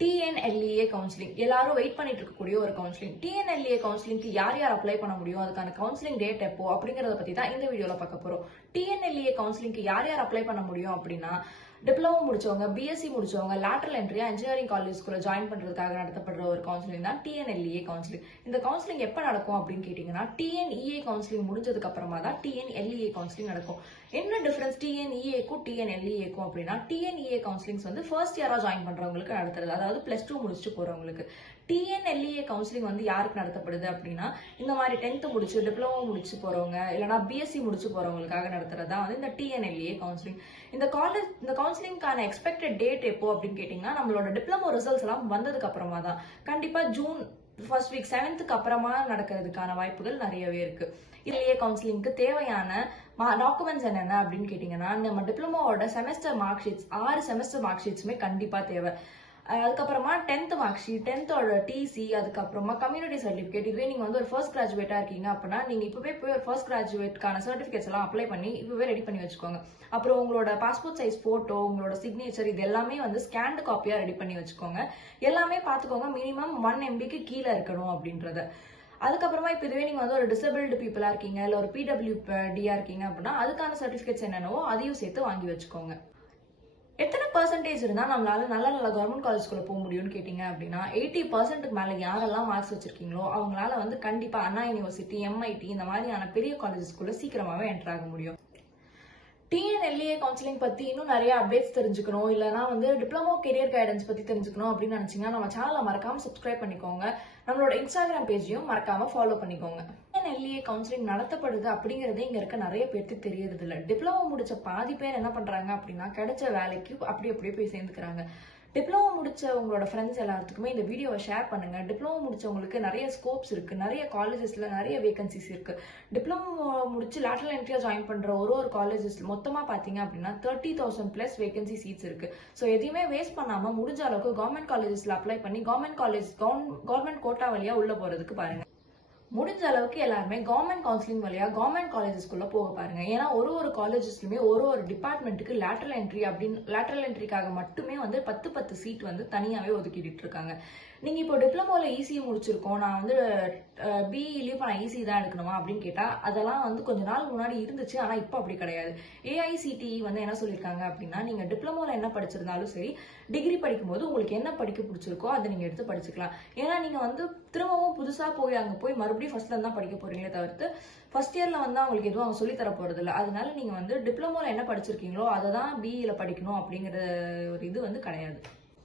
TNLA counselling எல்லாரும் wait பண்ணிட்டு இருக்கக்கூடிய ஒரு கவுன்சிலிங் டிஎன்எல்ஏ கவுன்சிலிங்க்கு யார் யார் அப்ளை பண்ண முடியும்? அதுக்கான கவுன்சிலிங் டேட் எப்போ? அப்படிங்கறத பத்தி தான் இந்த வீடியோல பார்க்க போறோம். டிஎன்எல்ஏ கவுன்சிலிங்க்கு யார் யார் அப்ளை பண்ண முடியும் அப்படின்னா டிப்ளமோ முடிச்சவங்க பிஎஸ்சி முடிச்சவங்க லேட்டரல் என்ட்ரியா இன்ஜினியரிங் காலேஜ்குள்ள ஜாயின் பண்றதுக்காக நடத்தப்படுற ஒரு கவுன்சிலிங் தான் டிஎன்எல்ஏ கவுன்சிலிங் இந்த கவுன்சிலிங் எப்ப நடக்கும் அப்படின்னு கேட்டீங்கன்னா டிஎன்இஏ கவுன்சிலிங் முடிஞ்சதுக்கு அப்புறமா தான் டிஎன்எல்இஏ கவுன்சிலிங் நடக்கும். என்ன டிஃபரன்ஸ் டிஎன்இஏக்கும் டிஎன்எல்இஏக்கும் அப்படின்னா டிஎன்இஏ கவுன்சிலிங்ஸ் வந்து ஃபர்ஸ்ட் இயரா ஜாயின் பண்றவங்களுக்கு நடத்துறது அதாவது பிளஸ் டூ முடிச்சுட்டு போறவங்களுக்கு. டிஎன்எல்இஏ கவுன்சிலிங் வந்து யாருக்கு நடத்தப்படுது அப்படின்னா இந்த மாதிரி டென்த் முடிச்சு டிப்ளமோ முடிச்சு போறவங்க இல்லைனா பிஎஸ்சி முடிச்சு போறவங்களுக்காக நடத்துறதா வந்து இந்த டிஎன்எல்ஏ கவுன்சிலிங் இந்த காலேஜ் இந்த கவுன்சிலிங்கான எக்ஸ்பெக்டட் டேட் எப்போ அப்படின்னு கேட்டீங்கன்னா நம்மளோட டிப்ளமோ ரிசல்ட்ஸ் எல்லாம் வந்ததுக்கு அப்புறமா தான். கண்டிப்பா ஜூன் ஃபர்ஸ்ட் வீக் செவன்த்துக்கு அப்புறமா நடக்கிறதுக்கான வாய்ப்புகள் நிறையவே இருக்கு. இதுலயே கவுன்சிலிங்க்கு தேவையான டாக்குமெண்ட்ஸ் என்னென்ன அப்படின்னு கேட்டீங்கன்னா நம்ம டிப்ளமோவோட செமஸ்டர் மார்க் ஷீட்ஸ் ஆறு செமஸ்டர் மார்க் ஷீட்ஸுமே கண்டிப்பா தேவை. அதுக்கப்புறமா டென்த் மார்க் ஷீட் டென்த்தோட டிசி அதுக்கப்புறமா கம்யூனிட்டி சர்டிஃபிகேட் இதுவே நீங்கள் வந்து ஒரு ஃபர்ஸ்ட் கிராஜுவேட்டாக இருக்கீங்க அப்படின்னா நீங்கள் இப்போவே போய் ஒரு ஃபர்ஸ்ட் கிராஜுவேட்கான சர்டிஃபிகேட்ஸ் எல்லாம் அப்ளை பண்ணி இப்போவே ரெடி பண்ணி வச்சுக்கோங்க. அப்புறம் உங்களோட பாஸ்போர்ட் சைஸ் ஃபோட்டோ உங்களோட சிக்னேச்சர் இது எல்லாமே வந்து ஸ்கேன்டு காப்பியாக ரெடி பண்ணி வச்சுக்கோங்க. எல்லாமே பார்த்துக்கோங்க. மினிமம் ஒன் எம்பிக்கு கீழே இருக்கணும் அப்படின்றத. அதுக்கப்புறமா இப்போ இதுவே நீங்கள் வந்து ஒரு டிசபிள்டு பீப்புளாக இருக்கீங்க இல்லை ஒரு பிடபிள்யூ டியா இருக்கீங்க அப்படின்னா அதுக்கான சர்டிஃபிகேட்ஸ் என்னென்னவோ அதையும் சேர்த்து வாங்கி வச்சுக்கோங்க. எத்தனை பர்சன்டேஜ் இருந்தால் நம்மளால நல்ல நல்ல கவர்மெண்ட் காலேஜ்குள்ள போக முடியும்னு கேட்டிங்க அப்படின்னா எயிட்டி பர்சன்ட்டுக்கு மேலே யாரெல்லாம் மார்க்ஸ் வச்சிருக்கீங்களோ அவங்களால வந்து கண்டிப்பாக அண்ணா யூனிவர்சிட்டி எம்ஐடி இந்த மாதிரியான பெரிய காலேஜஸ்குள்ள சீக்கிரமாகவே என்டர் ஆக முடியும். டிஎன்எல்ஏ கவுன்சிலிங் பத்தி இன்னும் நிறைய அப்டேட்ஸ் தெரிஞ்சுக்கணும். இல்லைனா வந்து டிப்ளமோ கெரியர் கைடன்ஸ் பத்தி தெரிஞ்சுக்கணும் அப்படின்னு நினைச்சீங்கன்னா நம்ம சேனலை மறக்காம சப்ஸ்கிரைப் பண்ணிக்கோங்க. நம்மளோட இன்ஸ்டாகிராம் பேஜையும் மறக்காம ஃபாலோ பண்ணிக்கோங்க. டிஎன்எல்ஏ கவுன்சிலிங் நடத்தப்படுது அப்படிங்கறதே இங்க இருக்க நிறைய பேருக்கு தெரியறது இல்லை டிப்ளமோ முடிச்ச பாதி பேர் என்ன பண்றாங்க அப்படின்னா கிடைச்ச வேலைக்கு அப்படி அப்படியே போய் சேர்ந்துக்கிறாங்க. டிப்ளமோ முடிச்ச உங்களோட ஃப்ரெண்ட்ஸ் எல்லாத்துக்குமே இந்த வீடியோவை ஷேர் பண்ணுங்க. டிப்ளமோ முடிச்சவங்களுக்கு நிறைய ஸ்கோப்ஸ் இருக்கு. நிறைய காலேஜஸ்ல நிறைய வேகன்சிஸ் இருக்கு. டிப்ளமோ முடிச்சு லேட்டரல் என்ட்ரியா ஜாயின் பண்ற ஒரு ஒரு காலேஜஸ் மொத்தமா பாத்தீங்க அப்படின்னா thirty thousand plus vacancy seats இருக்கு. ஸோ எதையுமே வேஸ்ட் பண்ணாம முடிஞ்ச அளவுக்கு கவர்மெண்ட் காலேஜஸ்ல அப்ளை பண்ணி கவர்மெண்ட் காலேஜ் கவர்மெண்ட் கோட்டா வழியா உள்ள போறதுக்கு பாருங்க. முடிஞ்ச அளவுக்கு எல்லாருமே கவர்மெண்ட் கவுன்சிலிங் வழியா கவர்மெண்ட் காலேஜஸ்க்குள்ள போக பாருங்க. ஏன்னா ஒரு ஒரு காலேஜஸ்லயுமே ஒரு ஒரு டிபார்ட்மெண்ட்டுக்கு லேட்ரல் என்ட்ரி அப்படின்னு லேட்ரல் என்ட்ரிக்காக மட்டுமே வந்து பத்து பத்து சீட் வந்து தனியாகவே ஒதுக்கிட்டு இருக்காங்க. நீங்க இப்போ டிப்ளமோல ஈஸி முடிச்சிருக்கோம். நான் வந்து பிஇலையும் இப்போ நான் ஈஸி தான் எடுக்கணுமா அப்படின்னு கேட்டா அதெல்லாம் வந்து கொஞ்ச நாள் முன்னாடி இருந்துச்சு. ஆனா இப்போ அப்படி கிடையாது. ஏஐசிடிஇ வந்து என்ன சொல்லியிருக்காங்க அப்படின்னா நீங்க டிப்ளமோல என்ன படிச்சிருந்தாலும் சரி டிகிரி படிக்கும்போது உங்களுக்கு என்ன படிக்க பிடிச்சிருக்கோ அதை நீங்க எடுத்து படிச்சுக்கலாம். ஏன்னா நீங்க வந்து திரும்பவும் புதுசா போய் அங்க போய் மறுபடியும் ஃபர்ஸ்ட்ல இருந்து தான் படிக்க போறீங்களே தவிர்த்து ஃபர்ஸ்ட் இயர்ல வந்து அவங்களுக்கு எதுவும் அவங்க சொல்லித்தர தர போறது அதனால நீங்க வந்து டிப்ளமோல என்ன படிச்சிருக்கீங்களோ அதை தான் பிஇல படிக்கணும் அப்படிங்கிற ஒரு இது வந்து கிடையாது.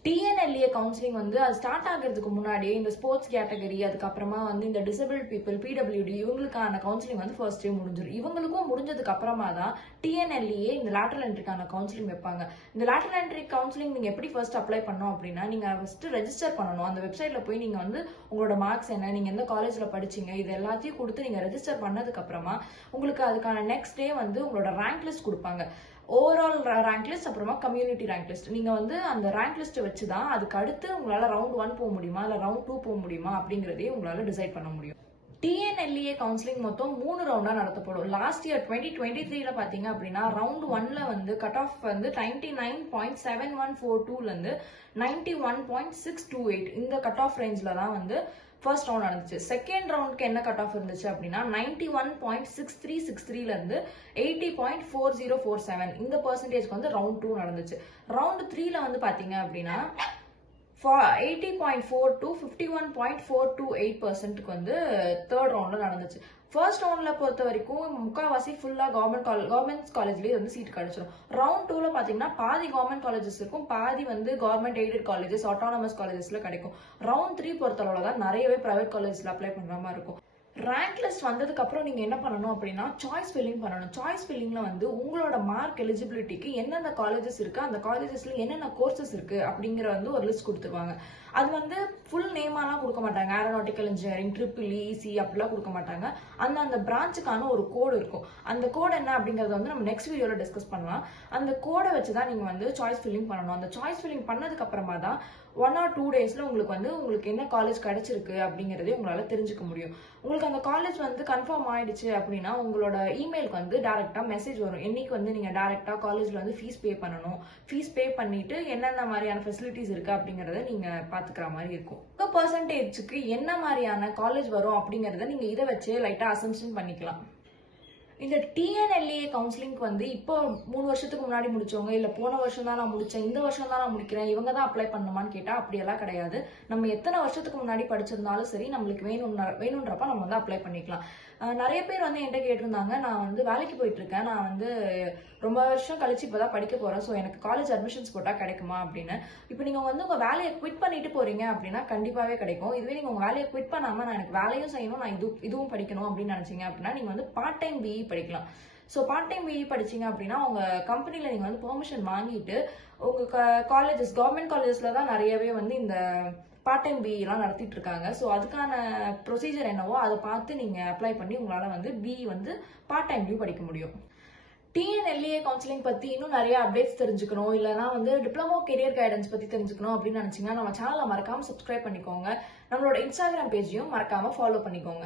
டிஎன்எல்ஏ கவுன்சிலிங் வந்து அது ஸ்டார்ட் ஆகிறதுக்கு முன்னாடியே இந்த ஸ்போர்ட்ஸ் கேட்டகரி அதுக்கப்புறமா வந்து இந்த டிசபிள் பீப்புள் பிடபிள்யூடி இவங்களுக்கான கவுன்சிலிங் வந்து ஃபர்ஸ்ட் டே முடிஞ்சிடும் இவங்களுக்கும் முடிஞ்சதுக்கு அப்புறமா தான் டிஎன்எல்ஏ இந்த லேட்டரல் என்ட்ரிக்கான கவுன்சிலிங் வைப்பாங்க. இந்த லேட்டரல் என்ட்ரி கவுன்சிலிங் நீங்க எப்படி ஃபர்ஸ்ட் அப்ளை பண்ணோம் அப்படின்னா நீங்க ஃபர்ஸ்ட் ரெஜிஸ்டர் பண்ணணும். அந்த வெப்சைட்ல போய் நீங்க வந்து உங்களோட மார்க்ஸ் என்ன நீங்க எந்த காலேஜ்ல படிச்சீங்க இது எல்லாத்தையும் கொடுத்து நீங்க ரெஜிஸ்டர் பண்ணதுக்கு அப்புறமா உங்களுக்கு அதுக்கான நெக்ஸ்ட் டே வந்து உங்களோட ரேங்க் லிஸ்ட் கொடுப்பாங்க. ஓவரால் ரேங்க் லிஸ்ட் அப்புறமா கம்யூனிட்டி ரேங்க் லிஸ்ட் நீங்க வந்து அந்த ரேங்க் லிஸ்ட் வச்சு தான் அதுக்கு அடுத்து உங்களால ரவுண்ட் ஒன் போக முடியுமா? இல்ல ரவுண்ட் டூ போக முடியுமா? அப்படிங்கறதையும் உங்களால டிசைட் பண்ண முடியும். டிஎன்எல்ஏ கவுன்சிலிங் மொத்தம் மூணு ரவுண்டா நடத்தப்படும். லாஸ்ட் இயர் டுவெண்ட்டி டுவெண்ட்டி த்ரீல பாத்தீங்க அப்படின்னா ரவுண்ட் ஒன்ல வந்து கட் ஆஃப் வந்து ninety nine point seven one four டூல இருந்து ninety one point six two eight இந்த கட் ஆஃப் ரேஞ்ச்ல தான் வந்து ஃபர்ஸ்ட் ரவுண்ட் நடந்துச்சு. செகண்ட் ரவுண்டுக்கு என்ன கட் ஆஃப் இருந்துச்சு அப்படின்னா ninety one point six three six த்ரீல இருந்து eighty point four zero four seven இந்த பர்சன்டேஜ்க்கு வந்து ரவுண்ட் டூ நடந்துச்சு. ரவுண்ட் த்ரீல வந்து பாத்தீங்க அப்படின்னா eighty point four two fifty one point four two eight பர்சன்ட்டுக்கு வந்து தேர்ட் ரவுண்ட்ல நடந்துச்சு. ஃபர்ஸ்ட் ரவுண்ட்ல பொறுத்த வரைக்கும் முக்காவாசி ஃபுல்லா கவர்மெண்ட் காலேஜ் கவர்மெண்ட் காலேஜ்லயே வந்து சீட் கிடைச்சிடும் ரவுண்ட் டூல பாத்தீங்கன்னா பாதி கவர்மெண்ட் காலேஜஸ் இருக்கும் பாதி வந்து கவர்மெண்ட் எய்டட் காலேஜஸ் ஆட்டானமஸ் காலேஜஸ்ல கிடைக்கும். ரவுண்ட் த்ரீ பொறுத்தளவுல தான் நிறையவே பிரைவேட் காலேஜ்ல அப்ளை பண்ற மாதிரி இருக்கும். ரேங்க் லிஸ்ட் வந்ததுக்கு அப்புறம் நீங்க என்ன பண்ணணும் அப்படின்னா சாய்ஸ் ஃபில்லிங் பண்ணணும். சாய்ஸ் ஃபில்லிங்ல வந்து உங்களோட மார்க் எலிஜிபிலிட்டிக்கு என்னென்ன காலேஜஸ் இருக்கு அந்த காலேஜஸ்ல என்னென்ன கோர்சஸ் இருக்கு அப்படிங்கிற வந்து ஒரு லிஸ்ட் கொடுத்துருவாங்க. அது வந்து ஃபுல் நேமாலாம் கொடுக்க மாட்டாங்க. ஏரோநாட்டிக்கல் இன்ஜினியரிங் ட்ரிபிள் இசி அப்படிலாம் கொடுக்க மாட்டாங்க. அந்த அந்த பிரான்ச்சுக்கான ஒரு கோடு இருக்கும். அந்த கோடு என்ன அப்படிங்கறத வந்து நம்ம நெக்ஸ்ட் வீடியோல டிஸ்கஸ் பண்ணலாம். அந்த கோடை வச்சு தான் நீங்க வந்து சாய்ஸ் ஃபில்லிங் பண்ணணும். அந்த சாய்ஸ் ஃபில்லிங் பண்ணதுக்கு அப்புறமா தான் ஒன் ஆர் டூ டேஸில் உங்களுக்கு வந்து உங்களுக்கு என்ன காலேஜ் கிடைச்சிருக்கு அப்படிங்கிறதே உங்களால் தெரிஞ்சுக்க முடியும். உங்களுக்கு அந்த காலேஜ் வந்து கன்ஃபார்ம் ஆயிடுச்சு அப்படின்னா உங்களோட இமெயிலுக்கு வந்து டேரெக்டாக மெசேஜ் வரும். என்றைக்கு வந்து நீங்கள் டேரெக்டாக காலேஜில் வந்து ஃபீஸ் பே பண்ணணும்? ஃபீஸ் பே பண்ணிட்டு என்னென்ன மாதிரியான ஃபெசிலிட்டிஸ் இருக்குது அப்படிங்கிறத நீங்கள் பார்த்துக்கிற மாதிரி இருக்கும். உங்க பர்சன்டேஜுக்கு என்ன மாதிரியான காலேஜ் வரும் அப்படிங்கிறத நீங்கள் இதை வச்சே லைட்டாக அசம்ஷன் பண்ணிக்கலாம். இந்த டிஎன்எல்ஏ கவுன்சிலிங்க்கு வந்து இப்போ மூணு வருஷத்துக்கு முன்னாடி முடிச்சவங்க இல்லை போன வருஷம் தான் நான் முடிச்சேன் இந்த வருஷம் தான் நான் முடிக்கிறேன் இவங்க தான் அப்ளை பண்ணுமான்னு கேட்டா அப்படியெல்லாம் கிடையாது. நம்ம எத்தனை வருஷத்துக்கு முன்னாடி படிச்சிருந்தாலும் சரி நம்மளுக்கு வேணும் வேணுன்றப்ப நம்ம வந்து அப்ளை பண்ணிக்கலாம். நிறைய பேர் வந்து என்கிட்ட கேட்டிருந்தாங்க. நான் வந்து வேலைக்கு போயிட்டு இருக்கேன் நான் வந்து ரொம்ப வருஷம் கழிச்சு இப்பதான் படிக்க போறேன். ஸோ எனக்கு காலேஜ் அட்மிஷன்ஸ் போட்டா கிடைக்குமா அப்படின்னு. இப்போ நீங்க வந்து உங்க வேலையை குவிட் பண்ணிட்டு போறீங்க அப்படின்னா கண்டிப்பாவே கிடைக்கும். இதுவே நீங்க உங்க வேலையை குவிட் பண்ணாம நான் எனக்கு வேலையும் செய்யணும் நான் இது இதுவும் படிக்கணும் அப்படின்னு நினைச்சீங்க அப்படின்னா நீங்க வந்து பார்ட் டைம் பிஇ படிக்கலாம். ஸோ பார்ட் டைம் பிஇ படிச்சீங்க அப்படின்னா உங்க கம்பெனில நீங்க வந்து பெர்மிஷன் வாங்கிட்டு உங்க காலேஜஸ் கவர்மெண்ட் காலேஜஸ்ல தான் நிறையவே வந்து இந்த பார்ட் டைம் பிஇ எல்லாம் நடத்திட்டு இருக்காங்க ஸோ அதுக்கான ப்ரொசீஜர் என்னவோ அதை பார்த்து நீங்கள் அப்ளை பண்ணி உங்களால் வந்து பிஇ வந்து பார்ட் டைம் டைம்லயும் படிக்க முடியும். டிஎன்எல்ஏ கவுன்சிலிங் பற்றி இன்னும் நிறைய அப்டேட்ஸ் தெரிஞ்சுக்கணும். இல்லைனா வந்து டிப்ளமோ கெரியர் கைடன்ஸ் பற்றி தெரிஞ்சுக்கணும் அப்படின்னு நினச்சிங்கன்னா நம்ம சேனலை மறக்காமல் சப்ஸ்கிரைப் பண்ணிக்கோங்க. நம்மளோட இன்ஸ்டாகிராம் பேஜையும் மறக்காமல் ஃபாலோ பண்ணிக்கோங்க.